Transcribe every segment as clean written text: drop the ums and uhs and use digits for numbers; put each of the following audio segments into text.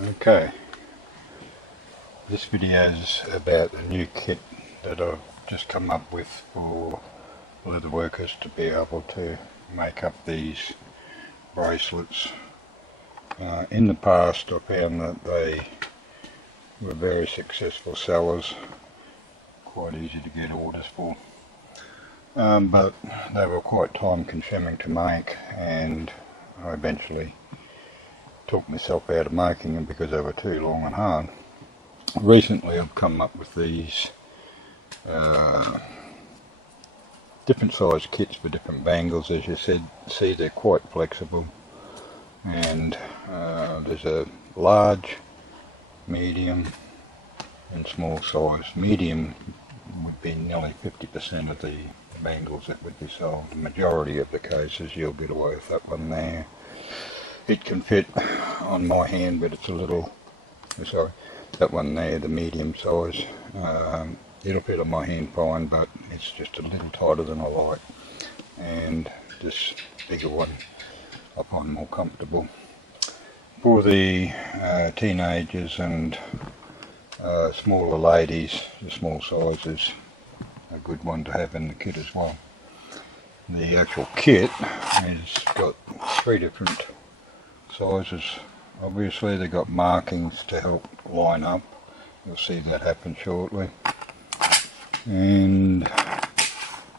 Okay, this video is about a new kit that I've just come up with for leather workers to be able to make up these bracelets. In the past I found that they were very successful sellers, quite easy to get orders for, but they were quite time consuming to make, and I eventually took myself out of making them because they were too long and hard. Recently I've come up with these different size kits for different bangles. As you see, they're quite flexible, and there's a large, medium and small size. Medium would be nearly 50% of the bangles that would be sold. The majority of the cases you'll get away with that one there. It can fit on my hand, but it's a little, sorry, that one there, the medium size, it'll fit on my hand fine, but it's just a little tighter than I like, and this bigger one I find more comfortable. For the teenagers and smaller ladies, the small size is a good one to have in the kit as well. The actual kit has got 3 different sizes. Obviously they've got markings to help line up. You'll see that happen shortly, and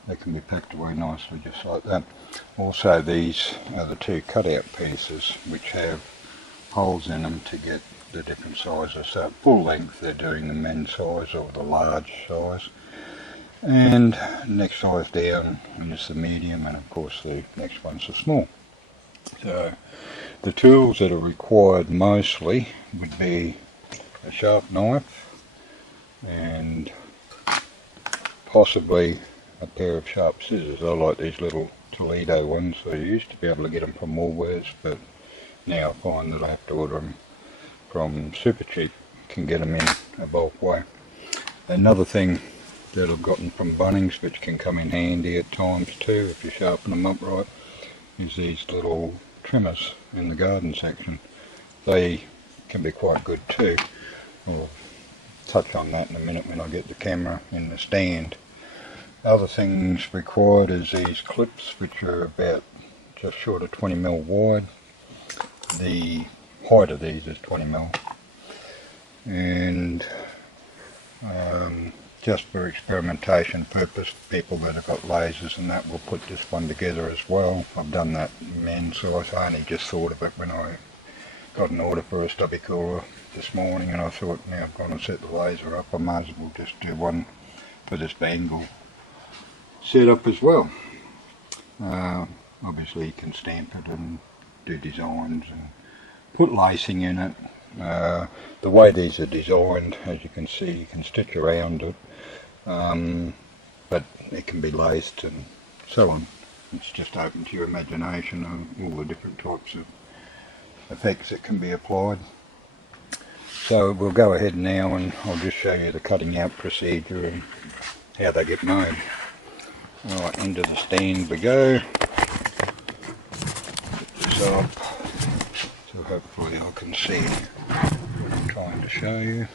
they can be packed away nicely just like that. Also, these are the 2 cutout pieces which have holes in them to get the different sizes. So at full length they're doing the men's size or the large size, and next size down is the medium, and of course the next one's the small. So the tools that are required mostly would be a sharp knife and possibly a pair of sharp scissors. I like these little Toledo ones. I used to be able to get them from Woolworths, but now I find that I have to order them from Supercheap. Can get them in a bulk way. Another thing that I've gotten from Bunnings, which can come in handy at times too if you sharpen them up right, is these little trimmers in the garden section. They can be quite good too. I'll touch on that in a minute when I get the camera in the stand. Other things required is these clips, which are about just short of 20mm wide. The height of these is 20mm, and just for experimentation purpose, people that have got lasers and that will put this one together as well. I've done that men's size. I only just thought of it when I got an order for a stubby cooler this morning, and I thought, now I've gone and set the laser up, I might as well just do one for this bangle setup as well. Obviously you can stamp it and do designs and put lacing in it. The way these are designed, as you can see, you can stitch around it, but it can be laced and so on. It's just open to your imagination of all the different types of effects that can be applied. So we'll go ahead now and I'll just show you the cutting out procedure and how they get made. Right, into the stand we go. Put this up so hopefully I can see what I'm trying to show you.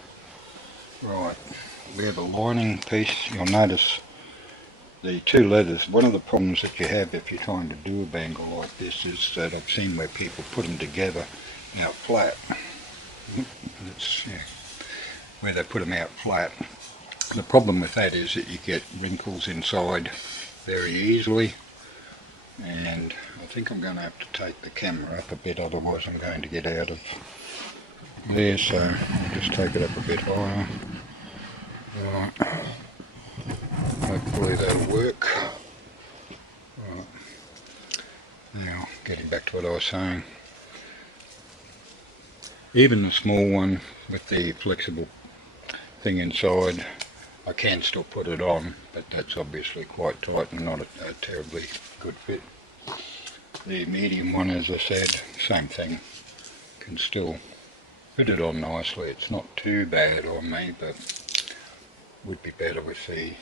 Right, we have a lining piece. You'll notice the 2 leathers. One of the problems that you have if you're trying to do a bangle like this is that I've seen where people put them together out flat. That's where they put them out flat. The problem with that is that you get wrinkles inside very easily, and I think I'm going to have to take the camera up a bit, otherwise I'm going to get out of there, so I'll just take it up a bit higher. Right. Hopefully that'll work. Right. Now, getting back to what I was saying. Even the small one with the flexible thing inside, I can still put it on, but that's obviously quite tight and not a terribly good fit. The medium one, as I said, same thing, can still fit it on nicely. It's not too bad on me, but would be better with the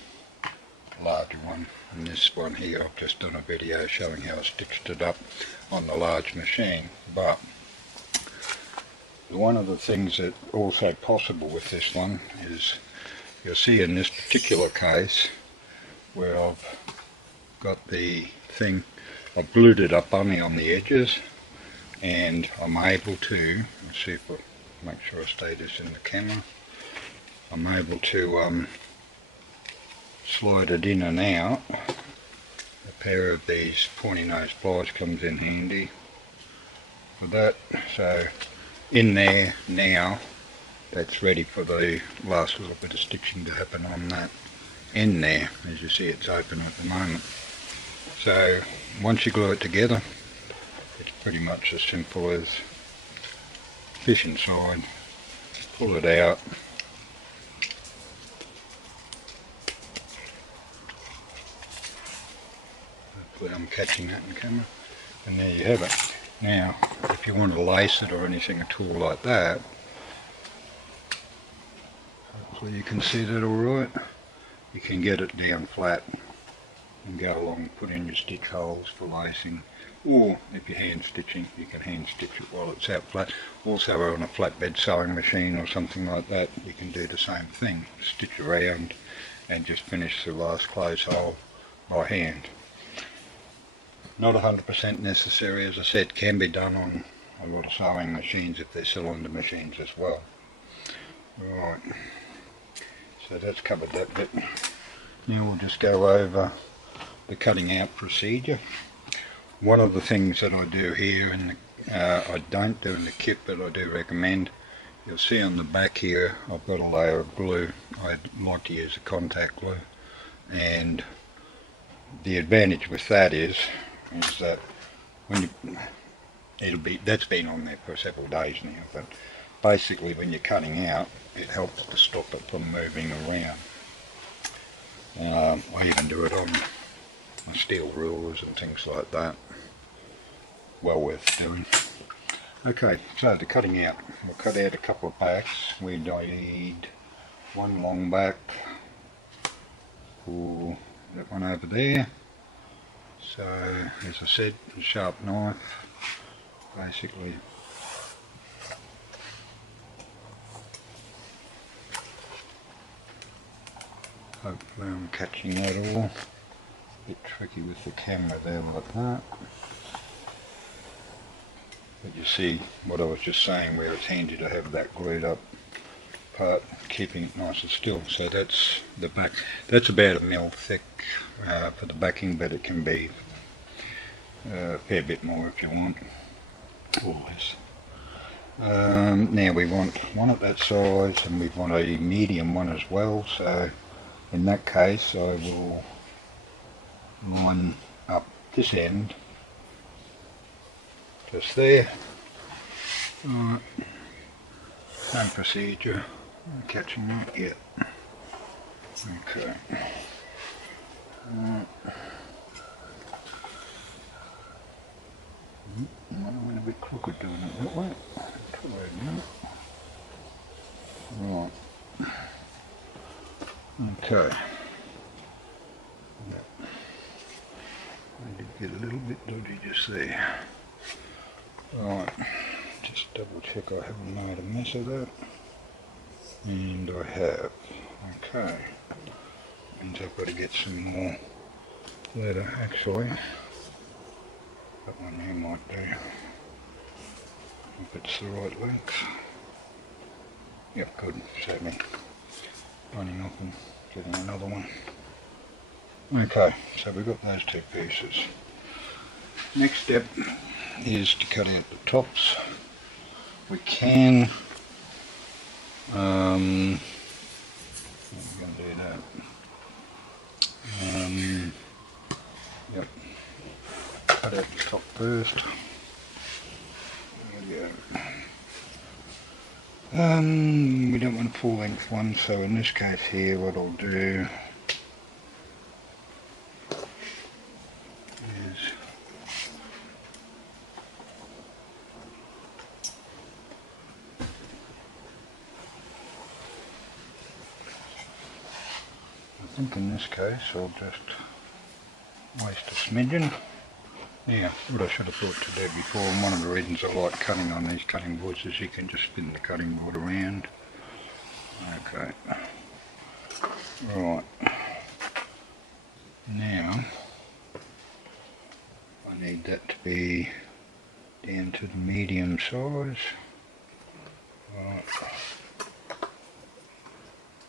larger one. And this one here, I've just done a video showing how I stitched it up on the large machine, but One of the things that also possible with this one is you'll see in this particular case where I've got the thing, I've glued it up only on the edges, and I'm able to, let's see if I make sure I stay this in the camera, I'm able to slide it in and out. A pair of these pointy nose pliers comes in handy for that. So in there now, that's ready for the last little bit of stitching to happen on that end there. As you see, it's open at the moment. So once you glue it together, it's pretty much as simple as fish inside, pull it out, hopefully I'm catching that in camera, and there you have it. Now if you want to lace it or anything at all like that, hopefully you can see that alright, you can get it down flat and go along and put in your stitch holes for lacing, or if you're hand stitching, you can hand stitch it while it's out flat. Also on a flatbed sewing machine or something like that, you can do the same thing, stitch around and just finish the last close hole by hand. Not 100% necessary, as I said, can be done on a lot of sewing machines if they're cylinder machines as well. Right, so that's covered that bit. Now we'll just go over the cutting out procedure. One of the things that I do here, and I don't do in the kit, but I do recommend, you'll see on the back here I've got a layer of glue. I like to use a contact glue, and the advantage with that is that when you, that's been on there for several days now, but basically when you're cutting out, it helps to stop it from moving around. I even do it on my steel rulers and things like that. Well worth doing. Okay, so the cutting out, we'll cut out a couple of backs. We need one long back for that one over there. So as I said, a sharp knife, basically hopefully I'm catching that all. A bit tricky with the camera there like that. But you see what I was just saying, where it's handy to have that glued up part, keeping it nice and still. So that's the back. That's about 1 mil thick for the backing, but it can be a fair bit more if you want, or less. Now we want one at that size, and we want a medium one as well. So in that case, I will line up this end just there. Alright, same procedure. I'm catching that yet. Okay. I went a bit crooked doing it that way. Right. Okay. I did get a little bit dodgy just there. Right. Just double check I haven't made a mess of that. And I have. Okay. Means I've got to get some more leather actually. That one here might do. If it's the right length. Yep, good. Save me running off and getting another one. Okay, so we've got those two pieces. Next step is to cut out the tops. We can I'm going to do that. Yep. Cut out the top first. There we go. We don't want a full length one, so in this case here what I'll do is I think in this case I'll just waste a smidgen Now, what I should have thought to do before, and one of the reasons I like cutting on these cutting boards is you can just spin the cutting board around. Okay. Right. Now, I need that to be down to the medium size. Right.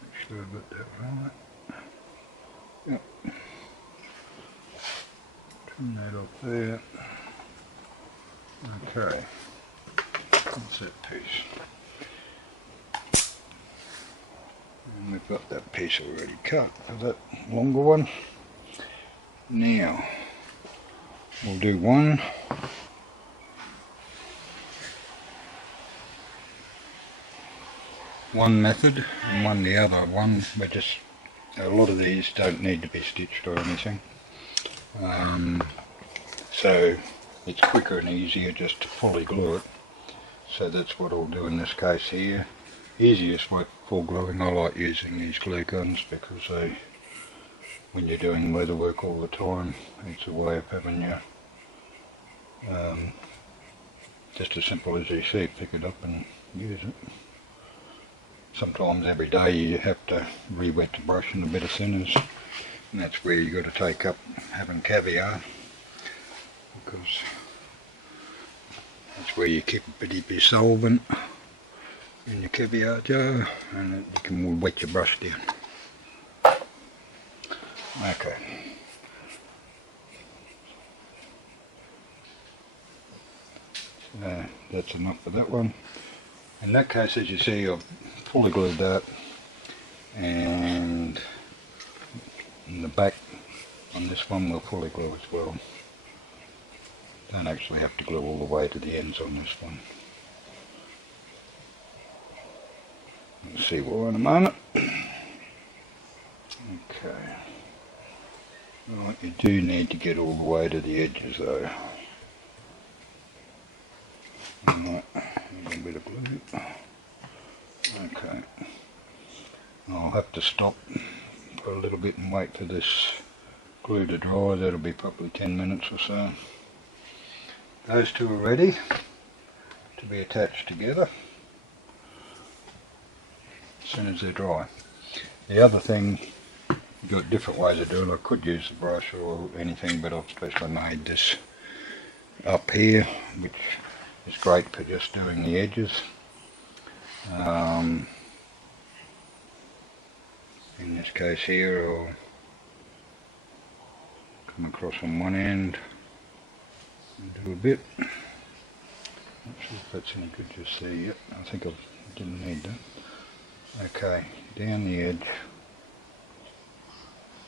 Make sure I've got that right. Yep. Trim that off there. Okay. That's that piece. And we've got that piece already cut for that longer one. Now, we'll do one method and one the other. One, we're just, a lot of these don't need to be stitched or anything. So it's quicker and easier just to fully glue it. So that's what I'll do in this case here. Easiest way for gluing, I like using these glue guns because they, when you're doing leather work all the time, it's a way of having your, just as simple as you see, pick it up and use it. Sometimes every day you have to re-wet the brush and a bit of thinners, and that's where you got to take up having caviar, because that's where you keep a bit of your solvent in your caviar jar, and you can wet your brush down. Okay. So that's enough for that one. In that case, as you see, I've fully glued that, and in the back on this one we'll fully glue as well. Don't actually have to glue all the way to the ends on this one. We'll see why in a moment. Okay. Right, you do need to get all the way to the edges though. Right, a little bit of glue. Okay. I'll have to stop for a little bit and wait for this glue to dry. That'll be probably 10 minutes or so. Those two are ready to be attached together as soon as they're dry. The other thing, you've got different ways of doing it. I could use the brush or anything, but I've specially made this up here, which is great for just doing the edges. In this case here, I'll come across on one end and do a bit. Not sure if that's any good to see yet. I think I didn't need that. Okay, down the edge.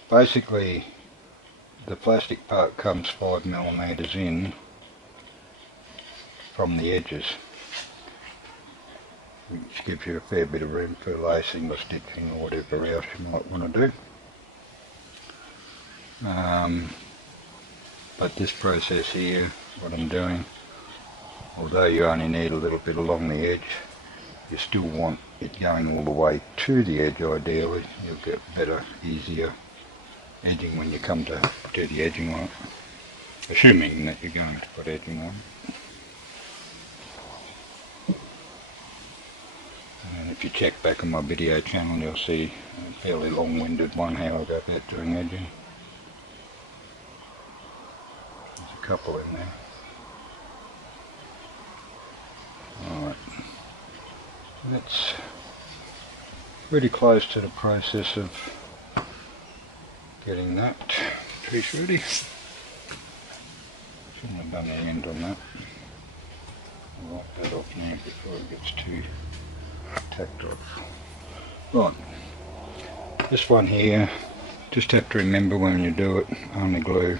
Basically, the plastic part comes 5mm in from the edges, which gives you a fair bit of room for lacing or stitching or whatever else you might want to do. But this process here, what I'm doing, although you only need a little bit along the edge, you still want it going all the way to the edge ideally. You'll get better, easier edging when you come to do the edging on it, assuming that you're going to put edging on it. And if you check back on my video channel, you'll see a fairly long-winded one how I go about doing edging. There's a couple in there. Alright, that's pretty close to the process of getting that piece ready. Shouldn't have done the end on that. I'll wipe that off now before it gets too tacked off. Right, this one here, just have to remember when you do it, only glue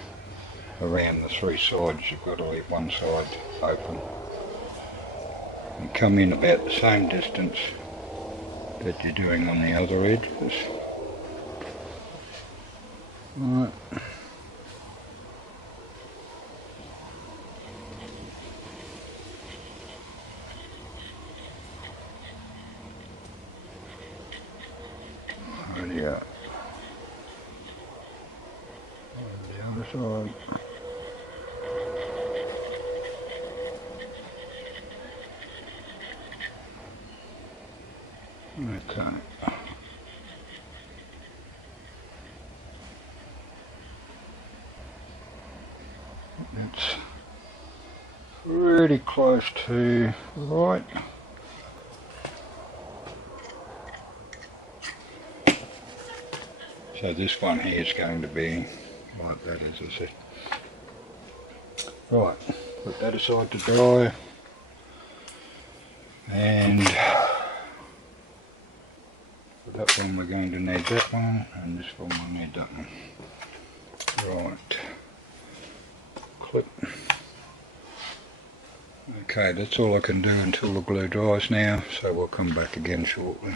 around the three sides. You've got to leave one side open. And come in about the same distance that you're doing on the other edges. Right. Yeah. The other side. Okay. It's pretty close to right. So this one here is going to be like that, as I said. Right, put that aside to dry. And for that one we're going to need that one, and this one we'll need that one. Right, clip. Okay, that's all I can do until the glue dries now, so we'll come back again shortly.